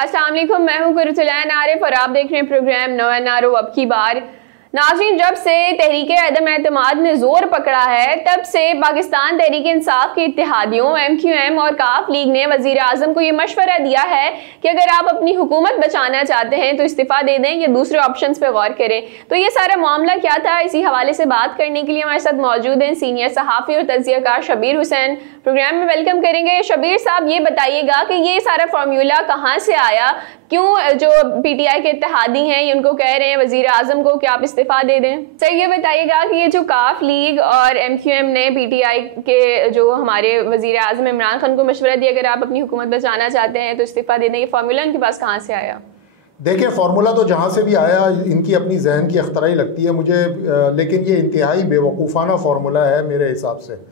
अस्सलाम वालेकुम, मैं हूं कुरतुलैन आरिफ और आप देख रहे हैं प्रोग्राम नो एनआरओ अब की बार। नाज़रीन, जब से तहरीक अदम एतमाद ने जोर पकड़ा है तब से पाकिस्तान तहरीक इंसाफ के इत्तेहादियों MQM और काफ लीग ने वजीर आजम को यह मशवरा दिया है कि अगर आप अपनी हुकूमत बचाना चाहते हैं तो इस्तीफा दे दें या दूसरे ऑप्शंस पे गौर करें। तो ये सारा मामला क्या था, इसी हवाले से बात करने के लिए हमारे साथ मौजूद हैं सीनियर सहाफ़ी और तज़कियाकार शबीर हुसैन। प्रोग्राम में वेलकम करेंगे। शबीर साहब, ये बताइएगा कि ये सारा फार्मूला कहाँ से आया, क्यों जो PTI के इत्तेहादी हैं ये उनको कह रहे हैं वजीर आजम को कि आप इस्तीफा दे दें। सर, ये बताइएगा कि ये जो काफ लीग और MQM ने PTI के जो हमारे वजीर आजम इमरान खान को मशवरा दिया अगर आप अपनी हुकूमत बचाना चाहते हैं तो इस्तीफा दे दें, ये फार्मूला इनके पास कहाँ से आया? देखिए, फार्मूला तो जहाँ से भी आया इनकी अपनी जहन की अख्तराई लगती है मुझे, लेकिन ये इंतहाई बेवकूफ़ाना फार्मूला है मेरे हिसाब से।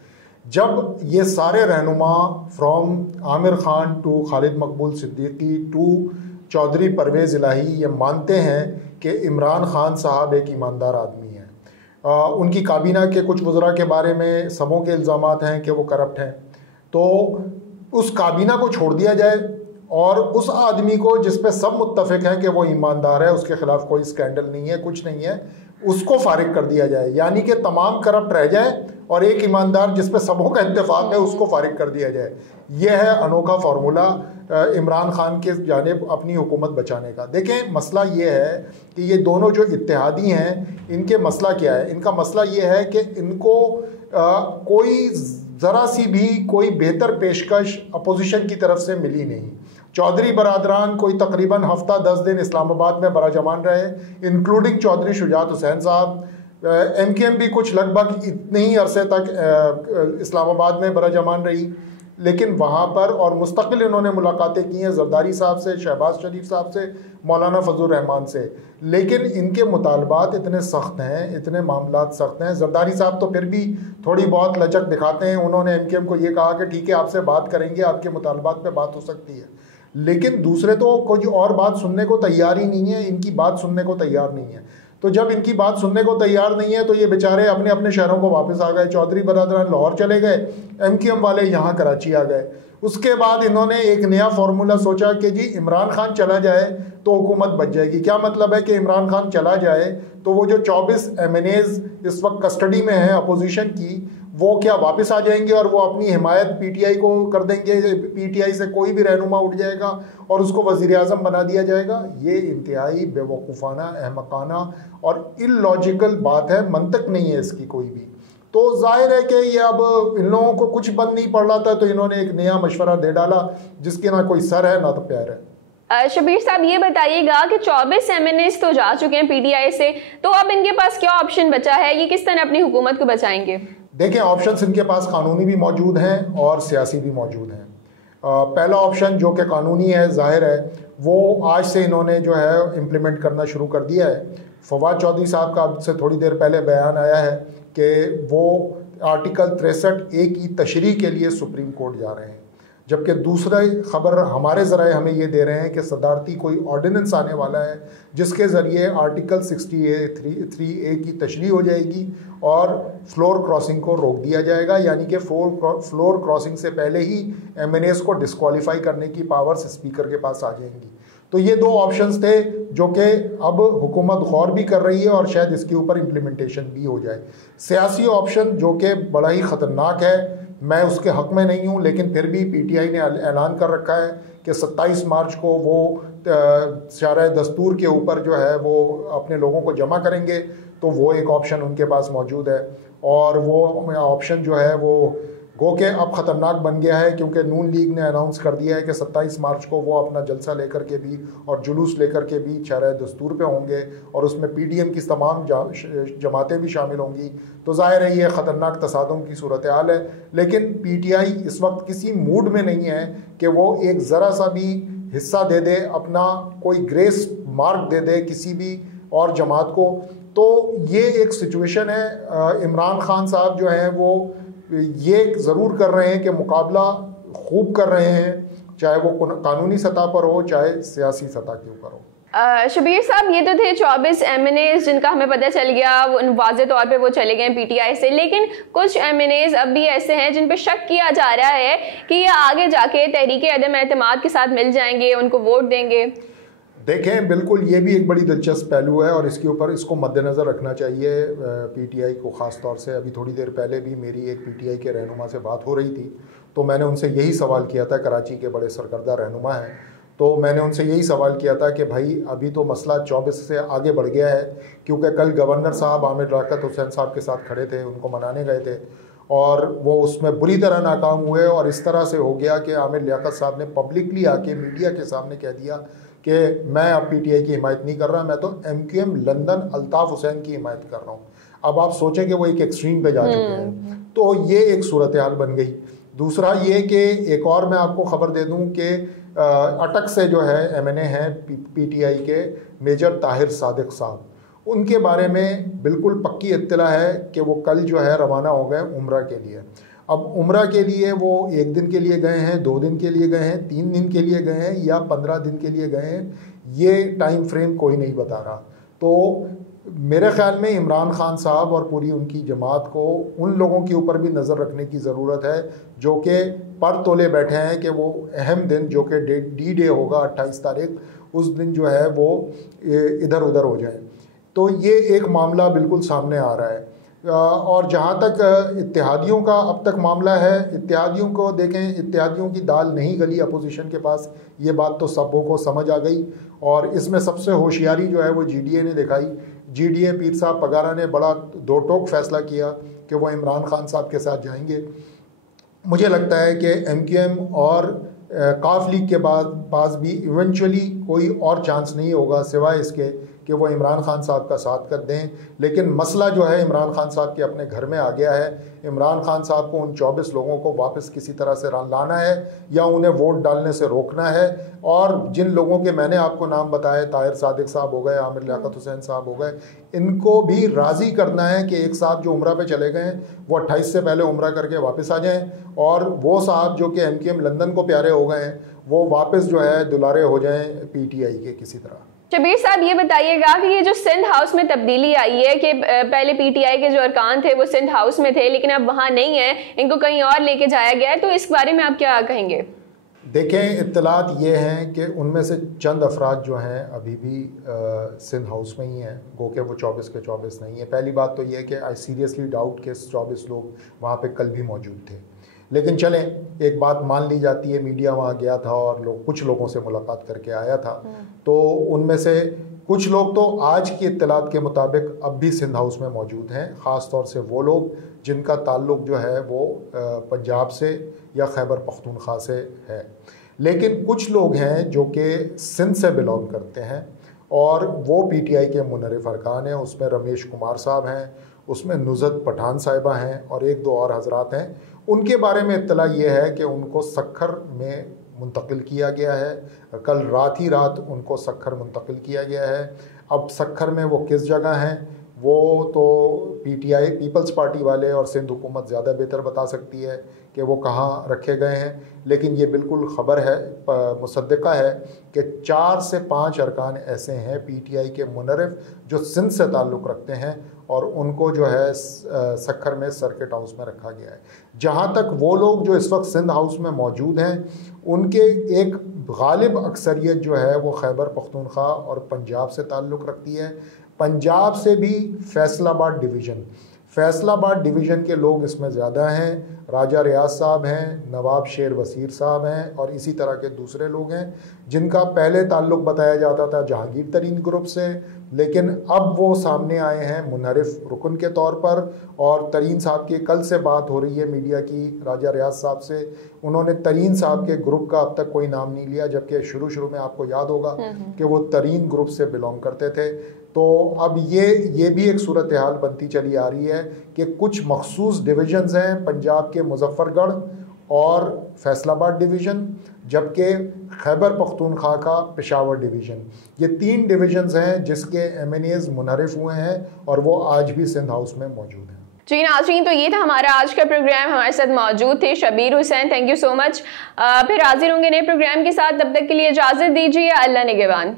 जब ये सारे रहनुमा from Aamir Khan to Khalid Maqbool Siddiqui to Chaudhary Parvez इलाही ये मानते हैं कि इमरान खान साहब एक ईमानदार आदमी हैं, उनकी काबीना के कुछ वज़रा के बारे में सबों के इल्ज़ामात हैं कि वो करप्ट हैं, तो उस काबीना को छोड़ दिया जाए और उस आदमी को जिस पे सब मुत्तफ़िक हैं कि वो ईमानदार है, उसके ख़िलाफ़ कोई स्कैंडल नहीं है, कुछ नहीं है, उसको फारिग कर दिया जाए। यानी कि तमाम करप्ट रह जाए और एक ईमानदार जिस पे सबों का इत्तेफाक है उसको फारिग कर दिया जाए। यह है अनोखा फार्मूला इमरान खान के जानिब अपनी हुकूमत बचाने का। देखें, मसला ये है कि ये दोनों जो इत्तेहादी हैं इनके मसला क्या है? इनका मसला ये है कि इनको कोई ज़रा सी भी कोई बेहतर पेशकश अपोजिशन की तरफ से मिली नहीं। चौधरी बरादरान कोई तकरीबन हफ्ता 10 दिन इस्लामाबाद में बराजमान रहे, इंक्लूडिंग चौधरी शुजात हुसैन साहब। MQM भी कुछ लगभग इतने ही अरसे तक इस्लामाबाद में बराजमान रही, लेकिन वहाँ पर और मुस्तकिल इन्होंने मुलाकातें की हैं जरदारी साहब से, शहबाज शरीफ साहब से, मौलाना फजल रहमान से, लेकिन इनके मुतालबात इतने सख्त हैं, इतने मामलात सख्त हैं। जरदारी साहब तो फिर भी थोड़ी बहुत लचक दिखाते हैं, उन्होंने MQM को ये कहा कि ठीक है आपसे बात करेंगे, आपके मुतालबात पे बात हो सकती है, लेकिन दूसरे तो कोई और बात सुनने को तैयार ही नहीं है, इनकी बात सुनने को तैयार नहीं है। तो जब इनकी बात सुनने को तैयार नहीं है तो ये बेचारे अपने अपने शहरों को वापस आ गए। चौधरी बरादरान लाहौर चले गए, MQM वाले यहाँ कराची आ गए। उसके बाद इन्होंने एक नया फार्मूला सोचा कि जी इमरान खान चला जाए तो हुकूमत बच जाएगी। क्या मतलब है कि इमरान खान चला जाए तो वो जो 24 MNAs इस वक्त कस्टडी में हैं अपोजिशन की, वो क्या वापस आ जाएंगे और वो अपनी हिमायत PTI को कर देंगे, PTI से कोई भी रहनुमा उठ जाएगा और उसको वज़ीर आज़म बना दिया जाएगा। ये इंतहाई बेवकूफ़ाना, अहमकाना और इलॉजिकल बात है, मंतक नहीं है इसकी कोई भी। तो जाहिर है कि ये अब इन लोगों को कुछ बंद नहीं पड़ रहा था तो इन्होंने एक नया मशवरा दे डाला जिसके ना कोई सर है ना तो पैर है। शबीर साहब, ये बताइएगा कि 24 MNAs तो जा चुके हैं PTI से, तो अब इनके पास क्या ऑप्शन बचा है? ये किस तरह अपनी हुकूमत को बचाएंगे? देखें, ऑप्शंस इनके पास कानूनी भी मौजूद हैं और सियासी भी मौजूद हैं। पहला ऑप्शन जो कि कानूनी है, जाहिर है वो आज से इन्होंने जो है इम्प्लीमेंट करना शुरू कर दिया है। फवाद चौधरी साहब का अब से थोड़ी देर पहले बयान आया है कि वो आर्टिकल 63A की तशरीह के लिए सुप्रीम कोर्ट जा रहे हैं, जबकि दूसरा खबर हमारे ज़राए हमें ये दे रहे हैं कि सदारती कोई ऑर्डिनेंस आने वाला है जिसके ज़रिए आर्टिकल 63A की तशरीह हो जाएगी और फ्लोर क्रॉसिंग को रोक दिया जाएगा। यानी कि फ्लोर क्रॉसिंग से पहले ही MNAs को डिस्क्वालीफाई करने की पावर्स स्पीकर के पास आ जाएंगी। तो ये दो ऑप्शंस थे जो कि अब हुकूमत गौर भी कर रही है और शायद इसके ऊपर इम्प्लीमेंटेशन भी हो जाए। सियासी ऑप्शन जो कि बड़ा ही ख़तरनाक है, मैं उसके हक़ में नहीं हूँ, लेकिन फिर भी PTI ने ऐलान कर रखा है कि 27 मार्च को वो शारा दस्तूर के ऊपर जो है वो अपने लोगों को जमा करेंगे, तो वो एक ऑप्शन उनके पास मौजूद है। और वो ऑप्शन जो है वो गो के अब ख़तरनाक बन गया है क्योंकि नून लीग ने अनाउंस कर दिया है कि 27 मार्च को वो अपना जलसा लेकर के भी और जुलूस लेकर के भी शारा दस्तूर पे होंगे और उसमें PDM की तमाम जमातें भी शामिल होंगी। तो ज़ाहिर है ये ख़तरनाक तसादुम की सूरत हाल है, लेकिन PTI इस वक्त किसी मूड में नहीं है कि वो एक ज़रा सा भी हिस्सा दे दे, अपना कोई ग्रेस मार्क दे दे किसी भी और जमात को। तो ये एक सिचुएशन है। इमरान खान साहब जो हैं वो ये ज़रूर कर रहे हैं कि मुकाबला खूब कर रहे हैं, चाहे वो कानूनी सतह पर हो चाहे सियासी सतह के ऊपर हो। शबीर साहब, ये तो थे 24 MNAs जिनका हमें पता चल गया, वाज़े तौर पे वो चले गए PTI से, लेकिन कुछ MNAs अब भी ऐसे हैं जिन पे शक किया जा रहा है कि ये आगे जाके तहरीक अदम एतमाद के साथ मिल जाएंगे, उनको वोट देंगे। देखें, बिल्कुल ये भी एक बड़ी दिलचस्प पहलू है और इसके ऊपर इसको मद्देनज़र रखना चाहिए PTI को ख़ास तौर से। अभी थोड़ी देर पहले भी मेरी एक PTI के रहनुमा से बात हो रही थी, तो मैंने उनसे यही सवाल किया था, कराची के बड़े सरकर्दा रहनुमा हैं, तो मैंने उनसे यही सवाल किया था कि भाई अभी तो मसला 24 से आगे बढ़ गया है, क्योंकि कल गवर्नर साहब आमिर लियाकत हुसैन साहब के साथ खड़े थे, उनको मनाने गए थे और वो उसमें बुरी तरह नाकाम हुए और इस तरह से हो गया कि आमिर लियाकत साहब ने पब्लिकली आके मीडिया के सामने कह दिया कि मैं अब PTI की हिमायत नहीं कर रहा, मैं तो MQM लंदन अल्ताफ़ हुसैन की हिमायत कर रहा हूँ। अब आप सोचें कि वो एक एक्सट्रीम पे जा चुके हैं, तो ये एक सूरत हाल बन गई। दूसरा ये कि एक और मैं आपको ख़बर दे दूँ कि अटक से जो है MNA हैं PTI के मेजर ताहिर सादिक साहब, उनके बारे में बिल्कुल पक्की इत्तला है कि वो कल जो है रवाना हो गए उम्रा के लिए। अब उम्रा के लिए वो 1 दिन के लिए गए हैं, 2 दिन के लिए गए हैं, 3 दिन के लिए गए हैं या 15 दिन के लिए गए हैं, ये टाइम फ्रेम कोई नहीं बता रहा। तो मेरे ख्याल में इमरान खान साहब और पूरी उनकी जमात को उन लोगों के ऊपर भी नज़र रखने की ज़रूरत है जो कि पर तोले बैठे हैं कि वो अहम दिन जो कि D-Day होगा 28 तारीख, उस दिन जो है वो इधर उधर हो जाए। तो ये एक मामला बिल्कुल सामने आ रहा है। और जहाँ तक इत्तेहादियों का अब तक मामला है, इत्तेहादियों को देखें, इत्तेहादियों की दाल नहीं गली अपोजिशन के पास, ये बात तो सबों को समझ आ गई और इसमें सबसे होशियारी जो है वो GDA ने दिखाई। GDA पीर साहब पगारा ने बड़ा दो टोक फैसला किया कि वो इमरान खान साहब के साथ जाएंगे। मुझे लगता है कि MQM और काफ लीग के पास भी इवेंचुअली कोई और चांस नहीं होगा सिवाय इसके कि वो इमरान खान साहब का साथ कर दें। लेकिन मसला जो है इमरान खान साहब के अपने घर में आ गया है। इमरान खान साहब को उन 24 लोगों को वापस किसी तरह से लाना है या उन्हें वोट डालने से रोकना है। और जिन लोगों के मैंने आपको नाम बताए, ताहिर सादिक साहब हो गए, आमिर लियाकत हुसैन साहब हो गए, इनको भी राज़ी करना है कि एक साहब जो उम्रा पे चले गए वो 28 से पहले उम्रा करके वापस आ जाएं और वो साहब जो कि MQM लंदन को प्यारे हो गए हैं वो वापस जो है दुलारे हो जाएं PTI के किसी तरह। शबीर साहब, ये बताइएगा कि ये जो सिंध हाउस में तब्दीली आई है कि पहले PTI के जो अरकान थे वो सिंध हाउस में थे लेकिन अब वहाँ नहीं है, इनको कहीं और लेके जाया गया है, तो इस बारे में आप क्या कहेंगे? देखें, इत्तलात ये हैं कि उनमें से चंद अफराद जो हैं अभी भी सिंध हाउस में ही हैं, गो के वो 24 के 24 नहीं है। पहली बात तो ये है कि आई सीरियसली डाउट के 24 लोग वहाँ पे कल भी मौजूद थे। लेकिन चलें, एक बात मान ली जाती है, मीडिया वहाँ गया था और कुछ लोगों से मुलाकात करके आया था, तो उनमें से कुछ लोग तो आज की इत्तलात के मुताबिक अब भी सिंध हाउस में मौजूद हैं, ख़ास तौर से वो लोग जिनका ताल्लुक़ जो है वो पंजाब से या खैबर पख्तूनख्वा से है। लेकिन कुछ लोग हैं जो कि सिंध से बिलोंग करते हैं और वो PTI के मुनरिफ अरकान हैं। उसमें रमेश कुमार साहब हैं, उसमें नुज़रत पठान साहिबा हैं और 1-2 और हजरात हैं। उनके बारे में इत्तला ये है कि उनको सक्खर में मुंतकिल किया गया है, कल रात उनको सक्खर मुंतकिल किया गया है। अब सक्खर में वो किस जगह हैं वो तो PTI पीपल्स पार्टी वाले और सिंध हुकूमत ज़्यादा बेहतर बता सकती है कि वो कहाँ रखे गए हैं। लेकिन ये बिल्कुल ख़बर है, मुसद्दक़ा है कि 4 से 5 अरकान ऐसे हैं PTI के मुनरिफ जो सिंध से ताल्लुक़ रखते हैं और उनको जो है सक्खर में सर्किट हाउस में रखा गया है। जहाँ तक वो लोग जो इस वक्त सिंध हाउस में मौजूद हैं उनके एक गालिब अक्सरियत जो है वो खैबर पख्तूनख्वा और पंजाब से ताल्लुक़ रखती है। पंजाब से भी फैसलाबाद डिवीज़न के लोग इसमें ज़्यादा हैं। राजा रियाज साहब हैं, नवाब शेर वसीर साहब हैं और इसी तरह के दूसरे लोग हैं जिनका पहले ताल्लुक़ बताया जाता था जहांगीर तरीन ग्रुप से, लेकिन अब वो सामने आए हैं मुनरिफ रुकन के तौर पर। और तरीन साहब की कल से बात हो रही है मीडिया की राजा रियाज साहब से, उन्होंने तरीन साहब के ग्रुप का अब तक कोई नाम नहीं लिया, जबकि शुरू में आपको याद होगा कि वो तरीन ग्रुप से बिलोंग करते थे। तो अब ये भी एक सूरत हाल बनती चली आ रही है कि कुछ मखसूस डिवीज़न्स हैं पंजाब के मुजफ्फरगढ़ और फैसलाबाद डिवीज़न, जबकि खैबर पख्तूनख्वा का पेशावर डिवीज़न, ये 3 डिवीज़न्स हैं जिसके MNAs मुनरिफ हुए हैं और वो आज भी सिंध हाउस में मौजूद हैं। जी नाज़रीन, तो ये था हमारा आज का प्रोग्राम। हमारे साथ मौजूद थे Shabir Hussain, thank you so much. फिर हाजिर होंगे नए प्रोग्राम के साथ, तब तक के लिए इजाज़त दीजिए। अल्लाह निगहबान।